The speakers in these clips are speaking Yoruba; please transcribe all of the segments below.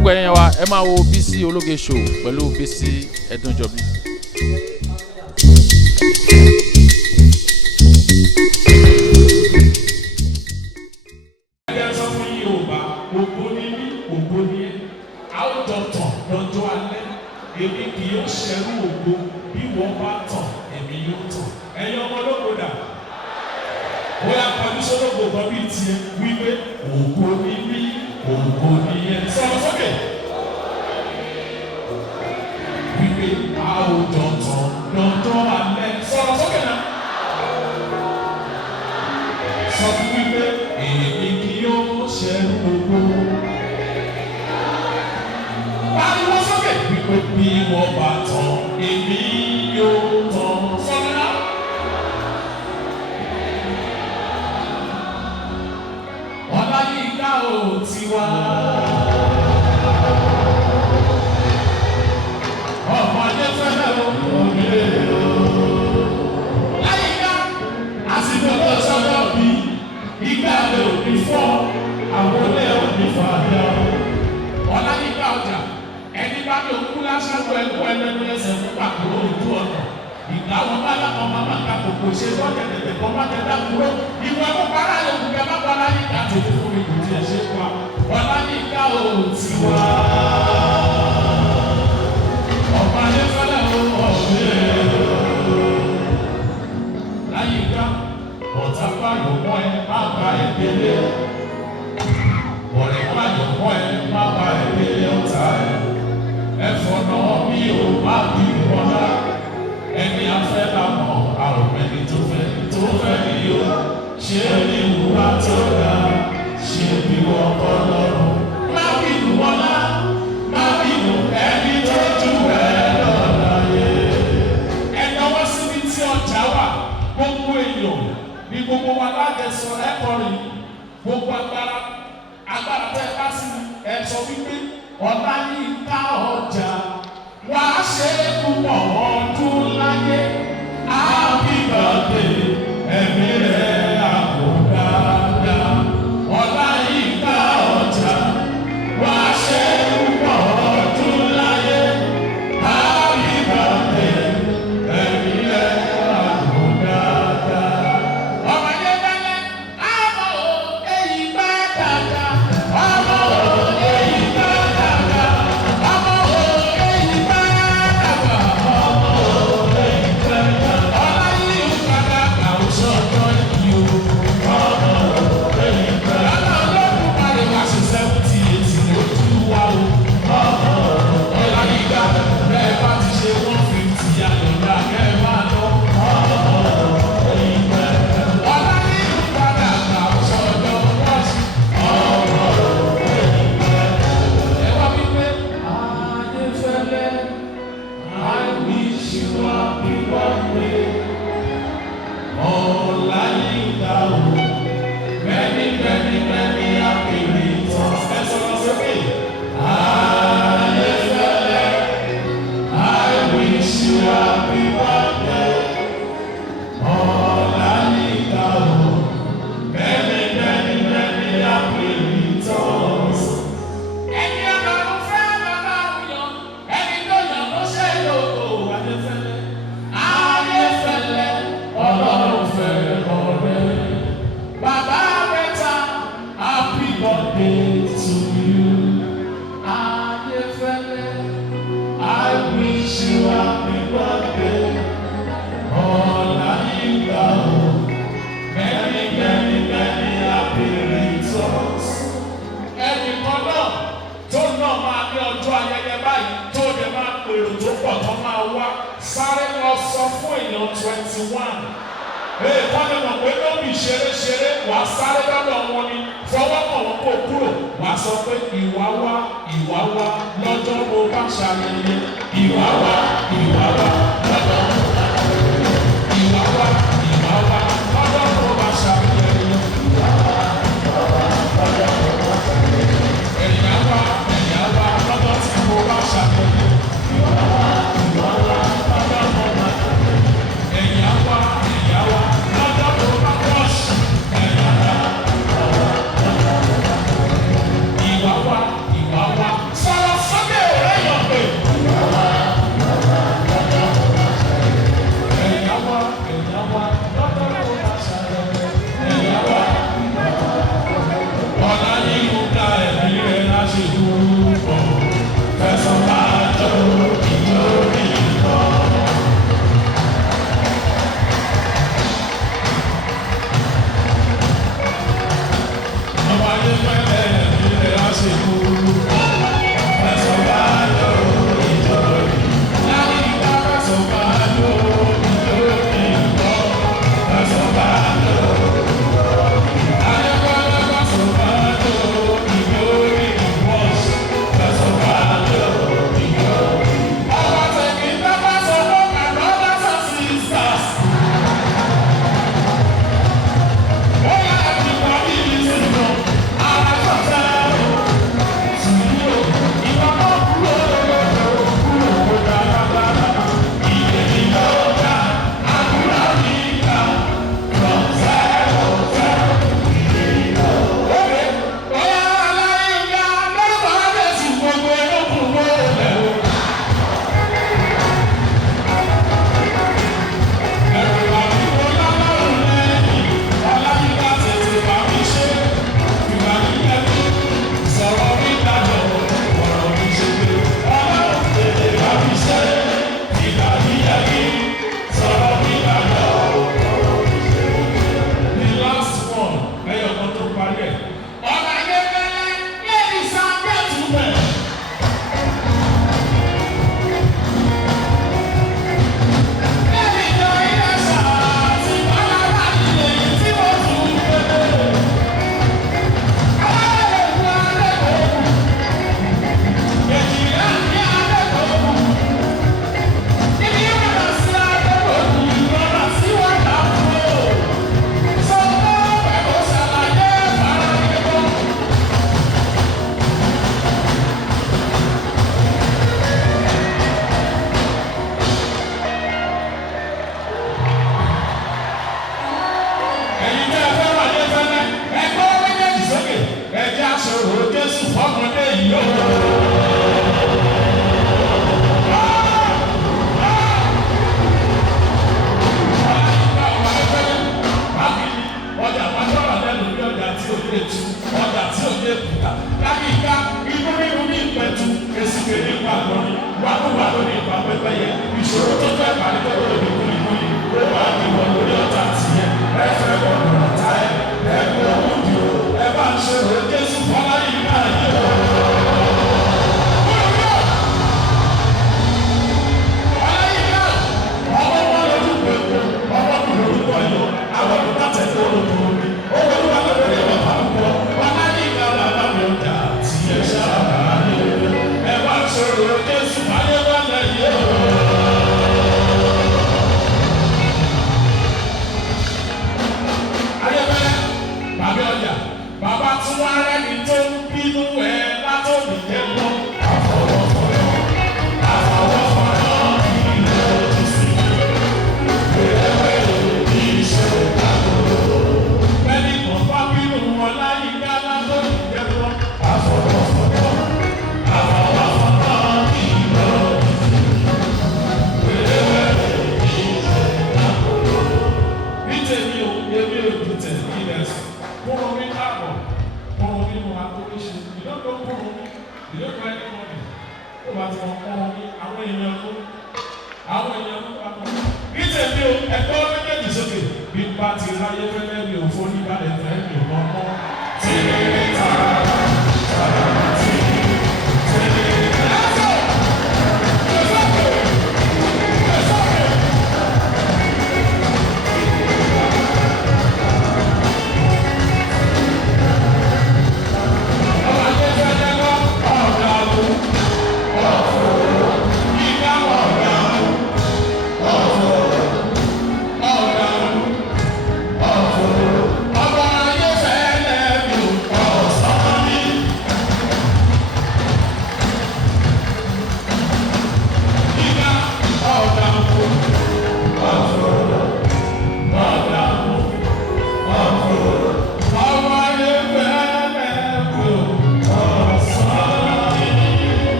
gbogbo ẹ̀yin wa ẹ máa wo Bísí Ológe show pẹ̀lú Bísí Ẹ̀dúnjọbí. Èmi kì yóò ṣẹ́rú ògo bí wọ́n bá tàn èmi yóò tàn. Ẹ̀yin ọmọ ológo dà. Bóyá pàdé sólógo kan bíi tiẹ̀ wípé ògo ni mí, ògo ni yẹn. Sọ̀rọ̀ sókè. Wípé a ò jọ tàn lọ́jọ́ alẹ́. Sọ̀rọ̀ sókè náà. Sọ fún wípé èmi kì yóò ṣẹ́rú ògo. Pariwo sókè. Wípé bí wọ́n bá tàn èmi yóò tàn. Sọ̀rọ̀ náà. Ọláyínká ò tiwa. Ọmọdé fẹ́lẹ́ òkòlè o. Láyínká àsìkò tó sọ́dọ̀ bí ìgbà lè òbí fọ́ àwọn olè òbí fàdá. Ọláyínká ọjà ẹni bá ní òkú lásán ẹ̀kọ́ ẹlẹ́nu ẹsẹ̀ fún pàtó ojú ọ̀nà. Ìgbà wọn bá lápá máma ká kòkò ṣe lọ́kẹ̀dẹ̀dẹ̀ kan má tẹ̀dá kúrò. Ìwọ ẹ̀kọ́ para lè kú kẹ́ má bọ́ Ọláyínká tètè fún mi kò tiẹ̀ ṣe pa. Ọláyínká ò tiwa. Ọba ní fẹ́lẹ́ ò ọ̀gbẹ́. Láyínká ọ̀tá báyọ̀ mọ́ ẹ má ba ẹ délé. Ọ̀rẹ́ báyọ̀ mọ́ ẹ má ba ẹ délé ọ̀tá ẹ. Ẹ̀fọ́ náà mi ò má bí wọlá. Ẹni afẹ́ la mọ̀ àrùn ẹni tó fẹ́ ni yóò. Ṣé ní ìwúwa tó ga? Ṣé bí wọ́n kọ́ lọ́rùn? Má bínú wọlá, má bínú ẹni tó jù ẹ lọ láyé. Ẹ̀dọ́wọ́ síbi tí ọjà wà, gbogbo èèyàn ní gbogbo wa lájẹsọ ẹ̀kọ́rin. Gbogbo agbára tẹ́ ẹ bá sí ẹ sọ wípé Ọláyínká ọjà wà á ṣe púpọ̀ ọdún láyé. Happy birthday, ẹ̀mí rẹ̀ àpò dáadáa. Ọláyínká ọjà wà á ṣe púpọ̀ ọdún láyé. Happy birthday, ẹ̀mí rẹ̀ àpò dáadáa. Ọmọdé bẹ́lẹ̀, àmọ́ ò èyí bá dáadáa. Ọmọ ò èyí bá dáadáa. Ọmọ ò èyí bá dáadáa. Ọmọ ò èyí bá dáadáa. Ọláyínká dàgbà ó sọ̀tọ̀ yìí o. Ọmọ ò èyí bá dáadáa. Ọlọ́run parí wá sí 70 lójú wa o. Ọmọ Ọláyínká bẹ́ẹ̀ bá ti ṣe 150 àyọ̀dá kẹ́ ẹ máa lọ. Ọmọ èyí bá dáadáa. Ọláyínká dàgbà ó sọ̀tọ̀ wọ́ọ̀sì. Ọmọ èyí bá dáadáa. Ẹ wá wípé Adéfẹ́lẹ́, I wish you happy birthday. Ọláyínká o, many happy returns. Ẹ sọ̀rọ̀ sókè. Adéfẹ́lẹ́, I wish you happy birthday. Ọláyínká o, many happy returns. Ẹni Ọlọ́run fẹ́ lọ́lọ́run yàn, ẹni tó yàn ló ṣe lóko. Adéfẹ́lẹ́, Adéfẹ́lẹ́, Ọlọ́run fẹ́ ọ̀rẹ́. Bàbá Bẹ́tà, happy birthday to you. Adéfẹ́lẹ́, I wish you happy birthday. Ọláyínká o, many happy returns. Ẹnì kan náà tó náà máa ní ọjọ́ ayẹyẹ báyìí tó lè máa pèrò tó pọ̀ tó máa wá sáré lọ sọ fún èèyàn 21. Ee kọ́ni mọ̀ pé lóbi ṣeré wà á sáré lọ́dọ̀ wọn ni fọwọ́ kàn wọ́n kó kúrò wà á sọ pé ìwà wá lọ́jọ́ mo bá ṣàyẹyẹ. Ìwà wá lọ́jọ́ mo bá ṣàyẹyẹ. Ìwà wá lọ́jọ́ mo bá ṣàyẹyẹ. Ẹ̀yà wá lọ́jọ́ tí mo bá ṣàyẹyẹ. Ìwà wá lọ́jọ́ mo bá ṣàyẹyẹ. Ẹ̀yà wá lọ́jọ́ mo bá kọ́ṣù. Ẹ̀yà wá. Ìwà wá. Sọ ṣe púpọ̀ fẹsọ̀ máa jó ìlórí ìlọ. ọmọ ayé pẹ́lẹ́ ilé á ṣe púpọ̀ fẹsọ̀ máa jó ìlórí ìlọ. láyé ìgbà fẹsọ̀ máa jó ìlórí ìlọ. fẹsọ̀ máa jó ọba ayé fẹ́lẹ́ mi ò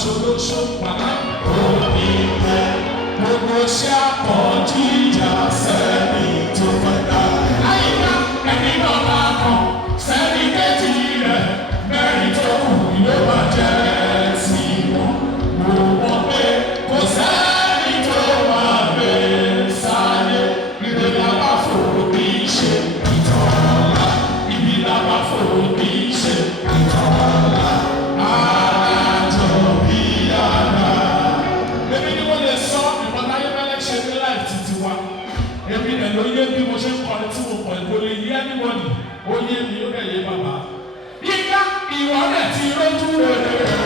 ṣolóṣó pàlà òní pẹ́ gbogbo ṣe àpọ̀jù ìjà sẹ́ni tó fẹ́ dá. Àyíká ẹni náà máa kàn sẹ́ni kejì rẹ̀ mẹ́rin tó kù ló máa jẹ́ sí wọn. Mo mọ̀ pé kò sẹ́ni tó máa gbé sáyé níbi làbá fòbí ṣe ìtọ́lá ibi làbá fòbí ṣe ìtọ́lá. Àjọ bí ara. Èmi ni wọ́n lè sọ ìwọ̀n táyé mẹ́lẹ́ ṣe ní láì títí wa. Èmi rẹ̀ ló yé bí mo ṣe ń kọrin tí mo kọ̀ ìbò lè yé ẹnìwọ̀nì. Ó yé mi ó dẹ̀ yé bàbá. Yíká ìwọ rẹ̀ ti rójú rere.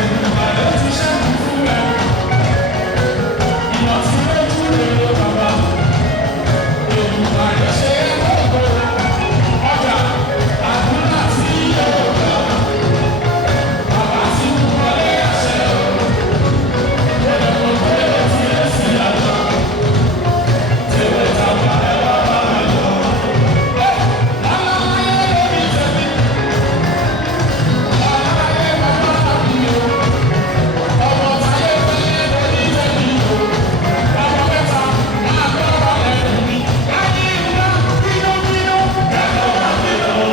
Èdùmàrè ti ṣẹ́gun fún ẹ. Ìwọ ti rójú rere bàbá. Èdùmàrè ṣe é gbogbo. Ọjà àdúrà sí Yorùbá. Bàbá ti mú wọlé àṣẹ o. Ó lè kó gbélé tí ẹ sì yàtọ̀. Tèwé tàbá ẹ wá bá mi lọ. Láláyé lórí tèmi. Láláyé bàbá mi o. Ọmọ táyé fẹ́lẹ́ lórí tèmi o. Ọmọ mẹ́ta máa gbọ́ wà lẹ́nu mi. Láyé ńlá bínúbínú ẹ̀rọ wà nínú.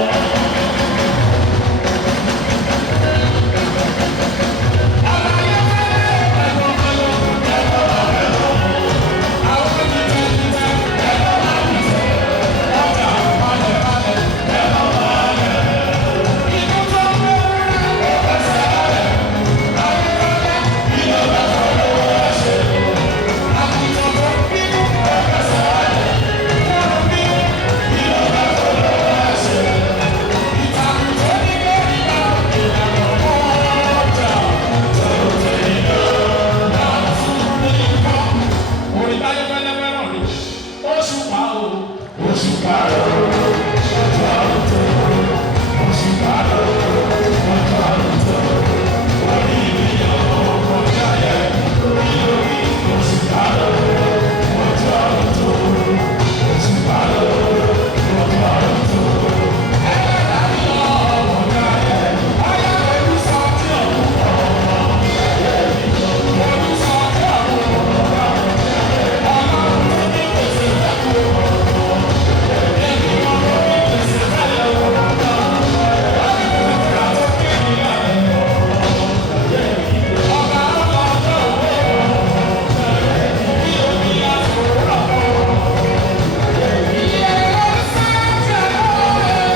Àlàyé fẹ́lẹ́ ẹ̀rọ wà lọ. Ẹ̀rọ wà lẹ́nu. Àwọn oníjẹ jíjẹ ẹ̀rọ wà nínú. Ọjà balẹ̀ balẹ̀ ẹ̀rọ wà lẹ́nu. Inú tó ń bọ̀ ẹ̀fẹ̀sẹ̀ rẹ̀. Láyé fẹ́lẹ́ ìlú bẹ̀ fọwọ́ ṣe. Àkùtàn tó bínú ẹ̀fẹ̀sẹ̀ rẹ̀. Wọ́n bínú ìlú bẹ̀ fọwọ́ ṣe. Ìtàkùn tó ní lórí bá ìlànà ọjà tó tẹ̀lé látún ní kọ́. Orin táyé fẹ́lẹ́ fẹ́ràn ni oṣù pa o. Oṣù pa o. Oṣù àrùtò. Oṣù pa o. Oṣù àrùtò. Orí mi ọ̀rọ̀ kọjá yẹ. Lórí oṣù pa o. Oṣù àrùtò. Oṣù pa o. Oṣù àrùtò. Ẹlẹ́dàá mi ọ̀rọ̀ kọjá yẹ. Ayé olú sọ tí òun kọ̀ ọ̀rọ̀. Olú sọ tí òun kọ̀ ọ̀rọ̀. Ọlọ́run tó ní pèsè lẹ́kọ̀ọ́ ọ̀rọ̀. Èmi ọ̀rọ̀ ní pèsè lẹ́lẹ̀ ọ̀rọ̀. Láti pèsè àti kéde lẹ́lẹ̀ ọ̀rọ̀. Ọba ọlọ́jọ́ òwe ọ̀rọ̀. Bí omi àtòwúrọ̀ ọ̀rọ̀. Iye ọ̀sán tí a lọ́wọ́ rẹ̀.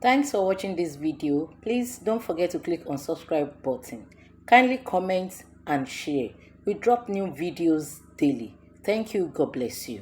Thanks for watching this video. Please don't forget to click on subscribe button. Kindly comment and share. We drop new videos daily. Thank you. God bless you.